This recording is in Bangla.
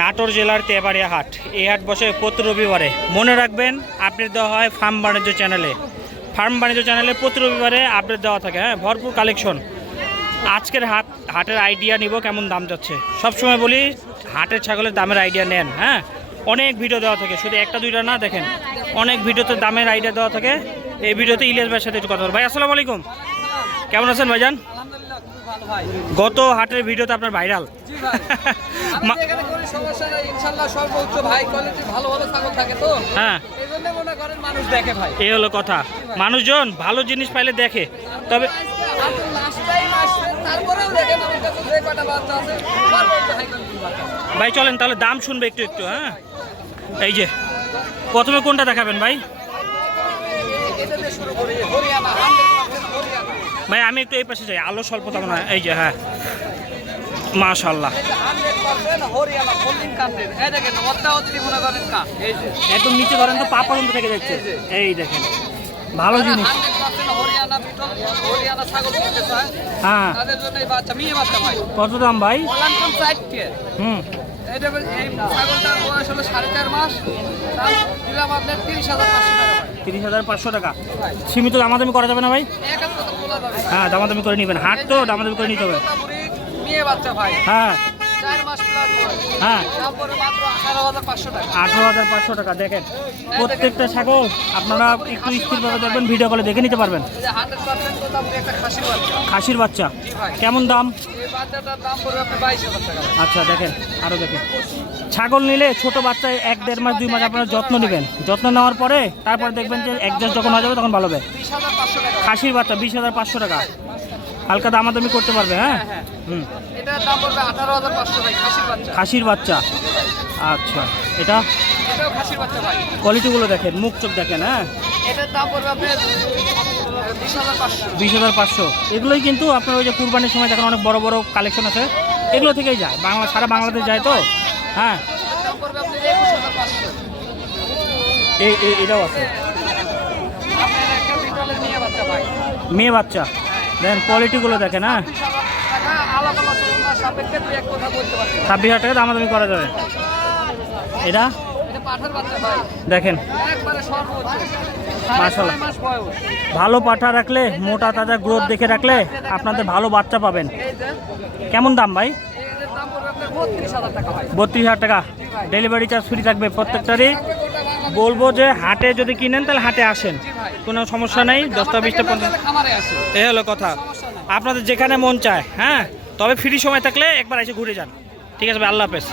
নাটোর জেলার তেবাড়িয়া হাট। এই হাট বসে প্রতি রবিবারে। মনে রাখবেন আপডেট দেওয়া হয় ফার্ম বাণিজ্য চ্যানেলে। ফার্ম বাণিজ্য চ্যানেলে প্রতি রবিবারে আপডেট দেওয়া থাকে। হ্যাঁ, ভরপুর কালেকশন। আজকের হাটের আইডিয়া নিব কেমন দাম যাচ্ছে। সবসময় বলি হাটের ছাগলের দামের আইডিয়া নেন। হ্যাঁ, অনেক ভিডিও দেওয়া থাকে, শুধু একটা দুইটা না, দেখেন অনেক ভিডিওতে দামের আইডিয়া দেওয়া থাকে। এই ভিডিওতে ইলিয়াস ভাইয়ের সাথে একটু কথা বল। ভাই আসসালামু আলাইকুম, কেমন আছেন ভাইজান? গত হাটের ভিডিওতে আপনার ভাইরাল। হ্যাঁ, এই হলো কথা। মানুষজন ভালো জিনিস পাইলে দেখে। তবে ভাই চলেন তাহলে দাম শুনবে একটু একটু। হ্যাঁ, এই যে প্রথমে কোনটা দেখাবেন ভাই? ভাই আমি একটু এই পাশে যাই, আলো স্বল্পতা মনে হয়। এই যে হ্যাঁ, মাশাআল্লাহ একদম নিচে ধরেন তো পা পর্যন্ত থেকে যাচ্ছে। এই দেখেন ভালো জিনিস। হ্যাঁ, কত দাম ভাই? হুম, 30,500 টাকা। সীমিত দামাদামি করা যাবে না ভাই? হ্যাঁ, দামাদামি করে নেবেন। হাট তো দামাদামি করে নিতে হবে। হ্যাঁ হ্যাঁ, 18,500 টাকা। দেখেন প্রত্যেকটা ছাগল আপনারা একটু স্থিরভাবে দেখবেন, ভিডিও কলে দেখে নিতে পারবেন। খাসির বাচ্চা কেমন দাম? আচ্ছা দেখেন, আরও দেখেন ছাগল নিলে ছোট বাচ্চায় 1-1.5 মাস 2 মাস আপনারা যত্ন নেবেন। যত্ন নেওয়ার পরে তারপর দেখবেন যে অ্যাডজাস্ট যখন হয়ে যাবে তখন ভালো হবে। খাসির বাচ্চা 20,500 টাকা। হালকা দামাদামি করতে পারবে। হ্যাঁ, হুম, খাসির বাচ্চা। আচ্ছা, এটা কোয়ালিটিগুলো দেখেন, মুখ চোখ দেখেন। হ্যাঁ, 20,500। এগুলোই কিন্তু আপনার ওই যে কুরবানির সময় দেখেন অনেক বড় বড় কালেকশন আছে, এগুলো থেকেই যায়। সারা বাংলাদেশ যায় তো। হ্যাঁ, এটাও আছে মেয়ে বাচ্চা। দেখেন কোয়ালিটিগুলো দেখেন। হ্যাঁ, 26,000 টাকা দামাদামি করা যাবে। এটা দেখেন মাশাআল্লাহ, ভালো পাঠা রাখলে, মোটা তাজা গ্রোথ দেখে রাখলে আপনাদের ভালো বাচ্চা পাবেন। কেমন দাম ভাই? 32,000 টাকা। ডেলিভারি চার্জ ফ্রি থাকবে প্রত্যেকটারই। বলবো যে হাটে যদি কিনেন তাহলে হাটে আসেন, কোনো সমস্যা নেই। 10টা 20টা 50 এ হলো কথা। আপনাদের যেখানে মন চায়। হ্যাঁ, তবে ফ্রি সময় থাকলে একবার এসে ঘুরে যান। ঠিক আছে ভাই, আল্লাহ হাফেজ।